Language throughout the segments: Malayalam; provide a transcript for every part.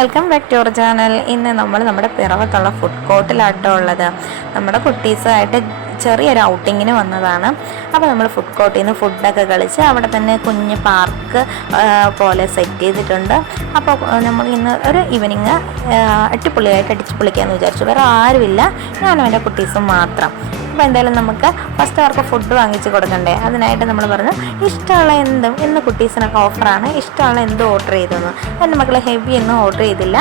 Welcome back to our channel. ഇന്ന് നമ്മുടെ പിറവത്തുള്ള ഫുഡ് കോർട്ടിലാട്ടോ ഉള്ളത്. നമ്മുടെ കുട്ടീസുമായിട്ട് ചെറിയൊരു ഔട്ടിങ്ങിന് വന്നതാണ്. അപ്പോൾ നമ്മൾ ഫുഡ് കോർട്ടിൽ നിന്ന് ഫുഡൊക്കെ കളിച്ച് അവിടെ തന്നെ കുഞ്ഞ് പാർക്ക് പോലെ സെറ്റ് ചെയ്തിട്ടുണ്ട്. അപ്പോൾ നമ്മൾ ഇന്ന് ഒരു ഈവനിങ് അടിപൊളിയായിട്ട് അടിച്ചു പൊളിക്കാമെന്ന് വിചാരിച്ചു. വേറെ ആരുമില്ല, ഞാനും എൻ്റെ കുട്ടീസും മാത്രം. അപ്പോൾ എന്തായാലും നമുക്ക് ഫസ്റ്റ് അവർക്ക് ഫുഡ് വാങ്ങിച്ച് കൊടുക്കണ്ടേ. അതിനായിട്ട് നമ്മൾ പറഞ്ഞു ഇഷ്ടമുള്ള എന്തും, ഇന്ന് കുട്ടീസിനൊക്കെ ഓഫറാണ്, ഇഷ്ടമുള്ള എന്തും ഓർഡർ ചെയ്തെന്ന്. എൻ്റെ മക്കൾ ഹെവി ഒന്നും ഓർഡർ ചെയ്തില്ല.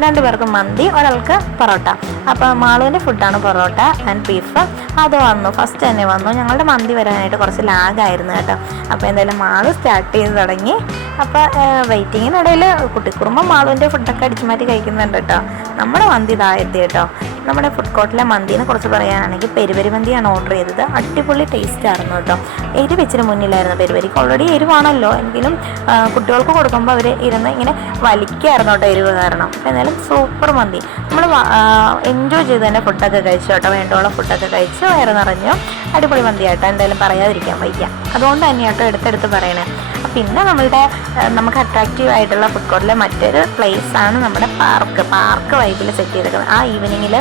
2 പേർക്ക് മന്തി, ഒരാൾക്ക് പൊറോട്ട. അപ്പോൾ മാളുവിൻ്റെ ഫുഡാണ് പൊറോട്ട ആൻഡ് ബീഫ്. അത് വന്നു, ഫസ്റ്റ് തന്നെ വന്നു. ഞങ്ങളുടെ മന്തി വരാനായിട്ട് കുറച്ച് ലാഗായിരുന്നു കേട്ടോ. അപ്പോൾ എന്തായാലും മാളു സ്റ്റാർട്ട് ചെയ്ത് തുടങ്ങി. അപ്പോൾ വെയിറ്റിങ്ങിനിടയിൽ കുട്ടിക്കുറുമ്പം മാളുവിൻ്റെ ഫുഡൊക്കെ അടിച്ചു മാറ്റി കഴിക്കുന്നുണ്ട് കേട്ടോ. നമ്മുടെ മന്തി ഇതായെത്തി കേട്ടോ. നമ്മുടെ ഫുഡ് കോർട്ടിലെ മന്തിനെ കുറിച്ച് പറയാനാണെങ്കിൽ പെരുവരി മന്തിയാണ് ഓർഡർ ചെയ്തത്. അടിപൊളി ടേസ്റ്റ് ആയിരുന്നു കേട്ടോ. എരിവ് ഇച്ചിരി മുന്നിലായിരുന്നു. പെരുവരിക്ക് ഓൾറെഡി എരിവാണല്ലോ, എങ്കിലും കുട്ടികൾക്ക് കൊടുക്കുമ്പോൾ അവർ ഇരുന്ന് ഇങ്ങനെ വലിക്കായിരുന്നു കേട്ടോ എരിവ് കാരണം. അപ്പോൾ എന്തായാലും സൂപ്പർ മന്തി. നമ്മൾ എൻജോയ് ചെയ്ത് തന്നെ ഫുഡൊക്കെ കഴിച്ചു കേട്ടോ. വേണ്ടോളം ഫുഡൊക്കെ കഴിച്ചു, വയറ് നിറഞ്ഞു. അടിപൊളി മന്തിയാട്ടോ, എന്തായാലും പറയാതിരിക്കാൻ വയ്യ. അതുകൊണ്ട് തന്നെയാട്ടോ എടുത്തെടുത്ത് പറയണേ. പിന്നെ നമുക്ക് അട്രാക്റ്റീവ് ആയിട്ടുള്ള ഫുഡ് കോർട്ടിലെ മറ്റൊരു പ്ലേസാണ് നമ്മുടെ പാർക്ക് വൈബിൽ സെറ്റ് ചെയ്തേക്കുന്നത്. ആ ഈവനിങ്ങിൽ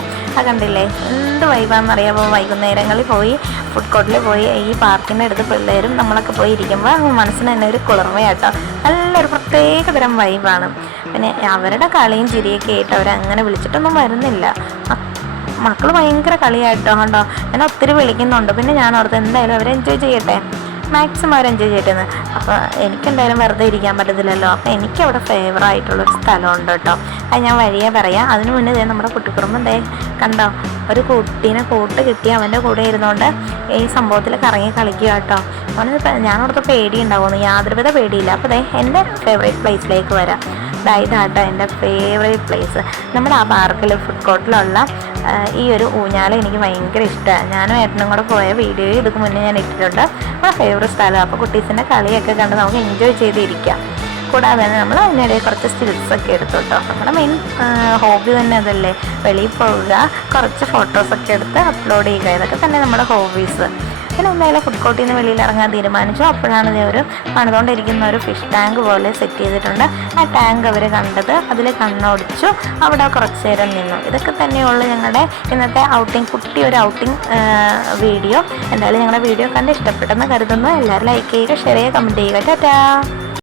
കണ്ടില്ലേ എന്ത് വൈബാണെന്നറിയാമോ. വൈകുന്നേരങ്ങളിൽ പോയി ഫുഡ് കോർട്ടിൽ പോയി ഈ പാർക്കിൻ്റെ അടുത്ത് പിള്ളേരും നമ്മളൊക്കെ പോയി ഇരിക്കുമ്പോൾ മനസ്സിന് തന്നെ ഒരു കുളിർമയാട്ടോ. നല്ലൊരു പ്രത്യേക തരം വൈബാണ്. പിന്നെ അവരുടെ കളിയും ചിരിയൊക്കെ ആയിട്ട് അവരങ്ങനെ വിളിച്ചിട്ടൊന്നും വരുന്നില്ല. മക്കൾ ഭയങ്കര കളിയായിട്ടോ കണ്ടോ. ഞാൻ ഒത്തിരി വിളിക്കുന്നുണ്ട്. പിന്നെ ഞാൻ ഓർത്ത് എന്തായാലും അവർ എൻജോയ് ചെയ്യട്ടെ, മാക്സിമം അവർ എൻജോയ് ചെയ്തിരുന്നു. അപ്പോൾ എനിക്കെന്തായാലും വെറുതെ ഇരിക്കാൻ പറ്റത്തില്ലല്ലോ. അപ്പോൾ എനിക്കവിടെ ഫേവറായിട്ടുള്ളൊരു സ്ഥലമുണ്ട് കേട്ടോ. അത് ഞാൻ വഴിയേ പറയാം. അതിന് മുന്നേ നമ്മുടെ കുട്ടിക്കുറുമ്പം കണ്ടോ, ഒരു കുട്ടീനെ കൂട്ട് കിട്ടി അവൻ്റെ കൂടെ ഇരുന്നുകൊണ്ട് ഈ സംഭവത്തിൽ കറങ്ങി കളിക്കുക കേട്ടോ. ഞാനവിടുത്തെ പേടി ഉണ്ടാവുമെന്ന്, യാതൊരുവിധ പേടിയില്ല. അപ്പോൾ എൻ്റെ ഫേവറേറ്റ് പ്ലേസിലേക്ക് വരാം. ഇതാട്ടോ എൻ്റെ ഫേവറേറ്റ് പ്ലേസ്. നമ്മുടെ ആ പാർക്കിൽ ഫുഡ് കോർട്ടിലുള്ള ഈ ഒരു ഊഞ്ഞാൽ എനിക്ക് ഭയങ്കര ഇഷ്ടമാണ്. ഞാനും ഏട്ടനും കൂടെ പോയ വീഡിയോ ഇതൊക്കെ മുന്നേ ഞാൻ ഇട്ടിട്ടുണ്ട്. നമ്മുടെ ഫേവറേറ്റ് സ്ഥലം. അപ്പോൾ കുട്ടീസിൻ്റെ കളിയൊക്കെ കണ്ട് നമുക്ക് എൻജോയ് ചെയ്തിരിക്കാം. കൂടാതെ തന്നെ നമ്മൾ അതിനിടയിൽ കുറച്ച് സ്റ്റിൽസൊക്കെ എടുത്തു കേട്ടോ. നമ്മുടെ മെയിൻ ഹോബി തന്നെ അതല്ലേ, വെളിയിൽ പോവുക, കുറച്ച് ഫോട്ടോസൊക്കെ എടുത്ത് അപ്ലോഡ് ചെയ്യുക. ഇതൊക്കെ തന്നെ നമ്മുടെ ഹോബീസ്. പിന്നെ എന്തായാലും ഫുഡ് കോർട്ടിൽ നിന്ന് വെളിയിൽ ഇറങ്ങാൻ തീരുമാനിച്ചു. അപ്പോഴാണ് ഒരു പണിതുകൊണ്ടിരിക്കുന്ന ഒരു ഫിഷ് ടാങ്ക് പോലെ സെറ്റ് ചെയ്തിട്ടുണ്ട്. ആ ടാങ്ക് അവർ കണ്ടത്, അതിൽ കണ്ണോടിച്ചു, അവിടെ കുറച്ച് നേരം നിന്നു. ഇതൊക്കെ തന്നെയുള്ളൂ ഞങ്ങളുടെ ഇന്നത്തെ കുട്ടി ഒരു ഔട്ടിംഗ് വീഡിയോ. എന്തായാലും ഞങ്ങളുടെ വീഡിയോ കണ്ട് ഇഷ്ടപ്പെട്ടെന്ന് കരുതുന്നു. എല്ലാവരും ലൈക്ക് ചെയ്യുക, ഷെയർ ചെയ്യുക, കമൻറ്റ് ചെയ്യുക. ടാറ്റാ.